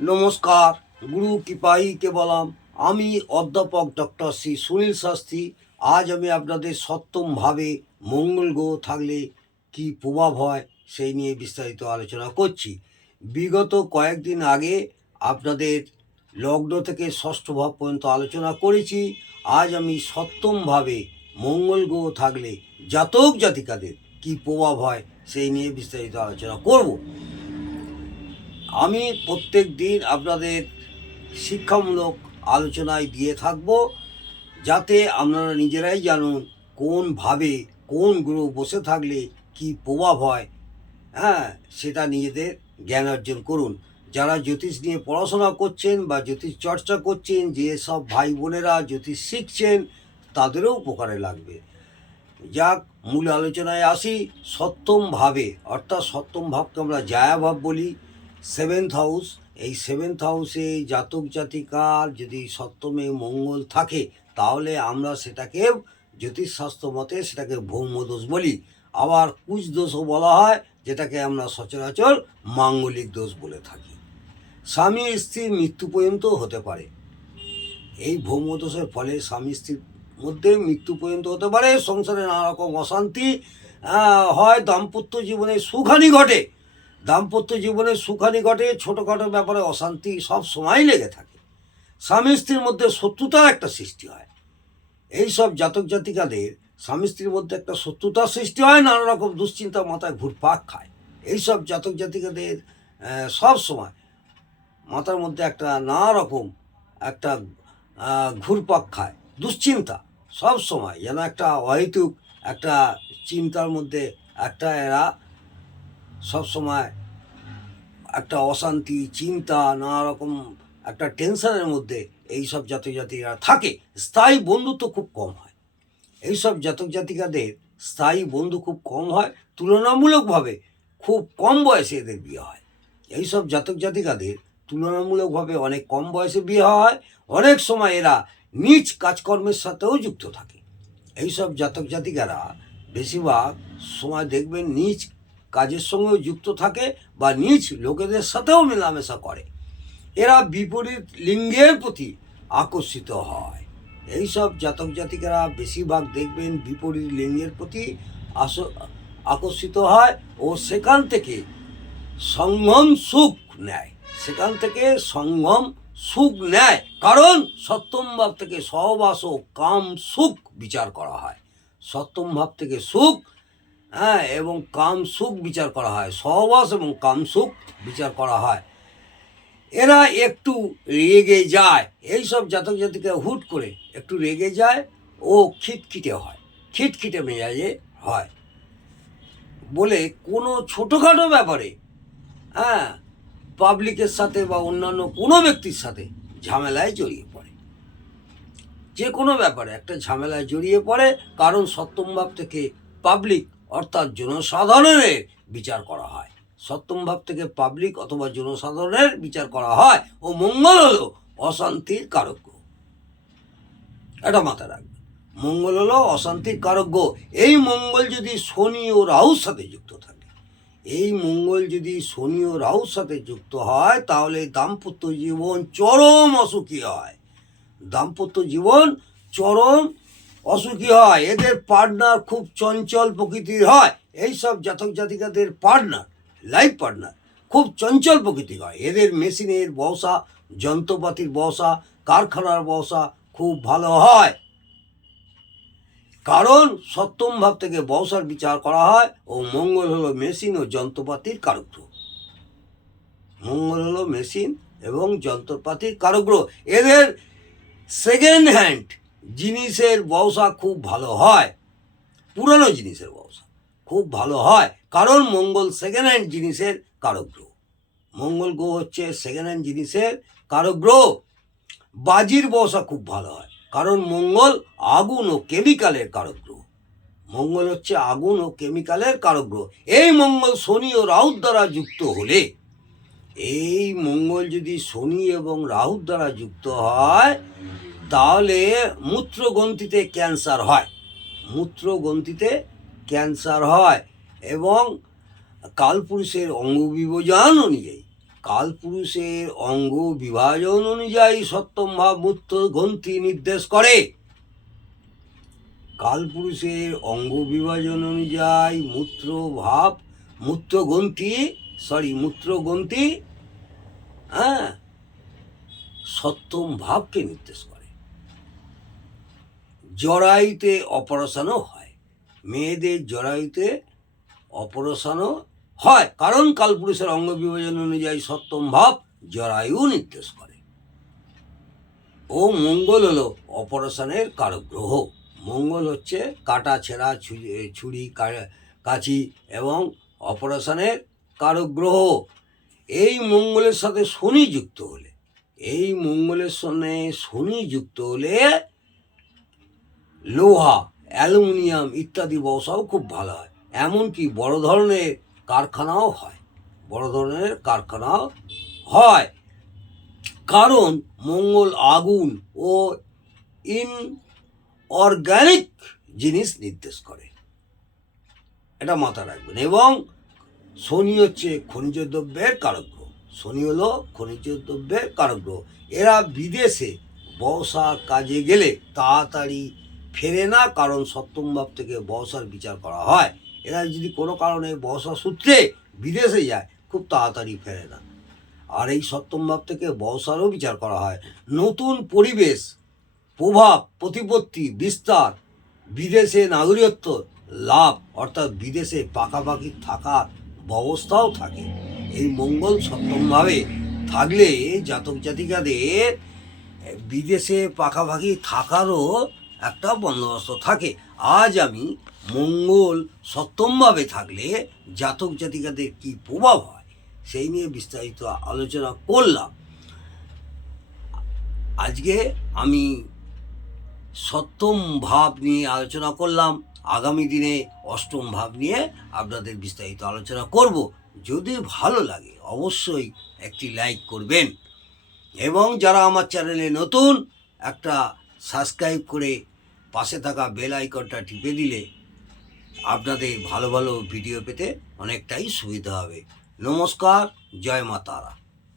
নমস্কার, গুরু কৃপাই কেবলম। আমি অধ্যাপক ডক্টর শ্রী সুনীল শাস্ত্রী। আজ আমি আপনাদের সপ্তমভাবে মঙ্গল গ্রহ থাকলে কি প্রভাব হয় সেই নিয়ে বিস্তারিত আলোচনা করছি। বিগত কয়েকদিন আগে আপনাদের লগ্ন থেকে ষষ্ঠ ভাব পর্যন্ত আলোচনা করেছি। আজ আমি সপ্তমভাবে মঙ্গল গ্রহ থাকলে জাতক জাতিকাদের কি প্রভাব হয় সেই নিয়ে বিস্তারিত আলোচনা করব। আমি প্রত্যেক দিন আপনাদের শিক্ষামূলক আলোচনায় দিয়ে থাকব, যাতে আপনারা নিজেরাই জানুন কোনভাবে কোন গ্রহ বসে থাকলে কি প্রভাব হয়। সেটা নিজেদের জ্ঞান অর্জন করুন। যারা জ্যোতিষ নিয়ে পড়াশোনা করছেন বা জ্যোতিষ চর্চা করছেন, যেসব ভাই বোনেরা জ্যোতিষ শিখছেন, তাদেরও উপকারে লাগবে। যাক, মূল আলোচনায় আসি। সপ্তম ভাবে, অর্থাৎ সপ্তম ভাবকে আমরা জায়া ভাব বলি, সেভেন্থ হাউস। এই সেভেন্থ হাউসে জাতক জাতিকার যদি সপ্তমে মঙ্গল থাকে, তাহলে আমরা সেটাকে জ্যোতিষশাস্ত্র মতে সেটাকে ভৌমদোষ বলি। আবার কুচ দোষও বলা হয়, যেটাকে আমরা সচরাচর মাঙ্গলিক দোষ বলে থাকি। স্বামী স্ত্রীর মৃত্যু পর্যন্ত হতে পারে। এই ভৌমদোষের ফলে স্বামী স্ত্রীর মধ্যে মৃত্যু পর্যন্ত হতে পারে। সংসারে নানা রকম অশান্তি হয়, দাম্পত্য জীবনে সুখহানি ঘটে। দাম্পত্য জীবনে সুখহানি ঘটে, ছোটোখাটো ব্যাপারে অশান্তি সব সময় লেগে থাকে। স্বামী স্ত্রীর মধ্যে শত্রুতার একটা সৃষ্টি হয়। এই সব জাতক জাতিকাদের স্বামী স্ত্রীর মধ্যে একটা শত্রুতার সৃষ্টি হয়, নানা রকম দুশ্চিন্তা মাথায় ঘুরপাক খায়। এইসব জাতক জাতিকাদের সব সময় মাথার মধ্যে একটা নানা রকম একটা ঘুরপাক খায়, দুশ্চিন্তা সব সময়, যেন একটা অহেতুক একটা চিন্তার মধ্যে একটা এরা সব সময় একটা অশান্তি, চিন্তা, নানা রকম একটা টেনশনের মধ্যে এইসব জাতক জাতিকা থাকে। স্থায়ী বন্ধুত্ব খুব কম হয়। এইসব জাতক জাতিকাদের স্থায়ী বন্ধু খুব কম হয়, তুলনামূলকভাবে খুব কম বয়সে এদের বিয়ে হয়। এইসব জাতক জাতিকাদের তুলনামূলকভাবে অনেক কম বয়সে বিয়ে হয়। অনেক সময় এরা নিজ কাজকর্মের সাথেও যুক্ত থাকে। এইসব জাতক জাতিকারা বেশিরভাগ সময় দেখবেন নিজ কাজের সঙ্গেও যুক্ত থাকে বা নিজ লোকেদের সাথেও মেলামেশা করে। এরা বিপরীত লিঙ্গের প্রতি আকর্ষিত হয়। এইসব জাতক জাতিকারা বেশিরভাগ দেখবেন বিপরীত লিঙ্গের প্রতি আকর্ষিত হয় ও সেখান থেকে সঙ্গম সুখ নেয়। কারণ সপ্তম ভাব থেকে সহবাস ও কাম সুখ বিচার করা হয়। সপ্তম ভাব থেকে সুখ এবং কাম সুখ বিচার করা হয়, সহবাস এবং কাম সুখ বিচার করা হয়। এরা একটু রেগে যায়, এইসব জাতক জাতিকা হুট করে একটু রেগে যায় ও খিটখিটে হয়, খিটখিটে মেজাজে হয় বলে কোনো ছোটোখাটো ব্যাপারে পাবলিকের সাথে বা অন্যান্য কোনো ব্যক্তির সাথে ঝামেলায় জড়িয়ে পড়ে। যে কোনো ব্যাপারে একটা ঝামেলায় জড়িয়ে পড়ে, কারণ সপ্তম ভাব থেকে পাবলিক অর্থাৎ জনসাধারণের বিচার করা হয়। সপ্তম ভাব থেকে পাবলিক অথবা জনসাধারণের বিচার করা হয় ও মঙ্গল হলো অশান্তির কারক গ্রহ। এটা মাথায় রাখবে, মঙ্গল হলো অশান্তির কারক গ্রহ। এই মঙ্গল যদি শনি ও রাহুর সাথে যুক্ত থাকে, এই মঙ্গল যদি শনি ও রাহুর সাথে যুক্ত হয়, তাহলে দাম্পত্য জীবন চরম অসুখী হয়। দাম্পত্য জীবন চরম অসুখী হয়। এদের পার্টনার খুব চঞ্চল প্রকৃতির হয়। এইসব জাতক জাতিকাদের পার্টনার, লাইফ পার্টনার খুব চঞ্চল প্রকৃতির হয়। এদের মেশিনের বসা, যন্ত্রপাতির বসা, কারখানার বসা খুব ভালো হয়, কারণ সপ্তম ভাব থেকে বসার বিচার করা হয় ও মঙ্গল হলো মেশিন ও যন্ত্রপাতির কারক গ্রহ। মঙ্গল হলো মেশিন এবং যন্ত্রপাতির কারক গ্রহ। এদের সেকেন্ড হ্যান্ড জিনিসের ব্যবসা খুব ভালো হয়, পুরনো জিনিসের ব্যবসা খুব ভালো হয়, কারণ মঙ্গল সেকেন্ড হ্যান্ড জিনিসের কারক গ্রহ। মঙ্গল গ্রহ হচ্ছে সেকেন্ড হ্যান্ড জিনিসের কারক গ্রহ। বাজির ব্যবসা খুব ভালো হয়, কারণ মঙ্গল আগুন ও কেমিক্যালের কারক গ্রহ। মঙ্গল হচ্ছে আগুন ও কেমিক্যালের কারক গ্রহ। এই মঙ্গল শনি ও রাহুর দ্বারা যুক্ত হলে, এই মঙ্গল যদি শনি এবং রাহুর দ্বারা যুক্ত হয়, তাহলে মূত্রগ্রন্থিতে ক্যান্সার হয়, মূত্রগ্রন্থিতে ক্যান্সার হয় এবং কালপুরুষের অঙ্গ বিভাজন অনুযায়ী কালপুরুষের অঙ্গ বিভাজন অনুযায়ী সপ্তম ভাব মূত্র গ্রন্থি নির্দেশ করে। কালপুরুষের অঙ্গ বিভাজন অনুযায়ী মূত্র গ্রন্থি হ্যাঁ সপ্তম ভাবকে নির্দেশ করে। জরায়ুতে অপারেশনও হয়, মেয়েদের জরায়ুতে অপারেশনও হয়, কারণ কালপুরুষের অঙ্গ বিভাজন অনুযায়ী সপ্তম ভাব জরায়ু নির্দেশ করে। ও মঙ্গল হলো অপারেশনের কারক গ্রহ। মঙ্গল হচ্ছে কাটা ছেঁড়া, ছুরি কাঁচি এবং অপারেশনের কারক গ্রহ। এই মঙ্গলের সাথে শনি যুক্ত হলে লোহা, অ্যালুমিনিয়াম ইত্যাদি ব্যবসাও খুব ভালো হয়। এমনকি বড় ধরনের কারখানাও হয়, কারণ মঙ্গল আগুন ও ইনঅর্গ্যানিক জিনিস নির্দেশ করে, এটা মাথায় রাখবেন। এবং শনি হচ্ছে খনিজ দ্রব্যের কারক গ্রহ। এরা বিদেশে ব্যবসার কাজে গেলে তাড়াতাড়ি ফেরে না, কারণ সপ্তম ভাব থেকে ব্যবসার বিচার করা হয়। এরা যদি কোনো কারণে ব্যবসা সূত্রে বিদেশে যায়, খুব তাড়াতাড়ি ফেরে না। আর এই সপ্তম ভাব থেকে ব্যবসারও বিচার করা হয়। নতুন পরিবেশ, প্রভাব, প্রতিপত্তি, বিস্তার, বিদেশে নাগরিকত্ব লাভ, অর্থাৎ বিদেশে পাকাপাকি থাকার ব্যবস্থাও থাকে। এই মঙ্গল সপ্তমভাবে থাকলে জাতক জাতিকাদের বিদেশে পাকাপাকি থাকারও একটা বন্দোবস্ত থাকে। আজ আমি মঙ্গল সপ্তমভাবে থাকলে জাতক জাতিকাদের কী প্রভাব হয় সেই নিয়ে বিস্তারিত আলোচনা করলাম। আজকে আমি সপ্তম ভাব নিয়ে আলোচনা করলাম, আগামী দিনে অষ্টম ভাব নিয়ে আপনাদের বিস্তারিত আলোচনা করব। যদি ভালো লাগে অবশ্যই একটি লাইক করবেন, এবং যারা আমার চ্যানেলে নতুন, একটা সাবস্ক্রাইব করে পাশে থাকা বেল আইকনটা টিপে দিলে আপনাদের ভালো ভালো ভিডিও পেতে অনেকটাই সুবিধা হবে। নমস্কার, জয় মা তারা।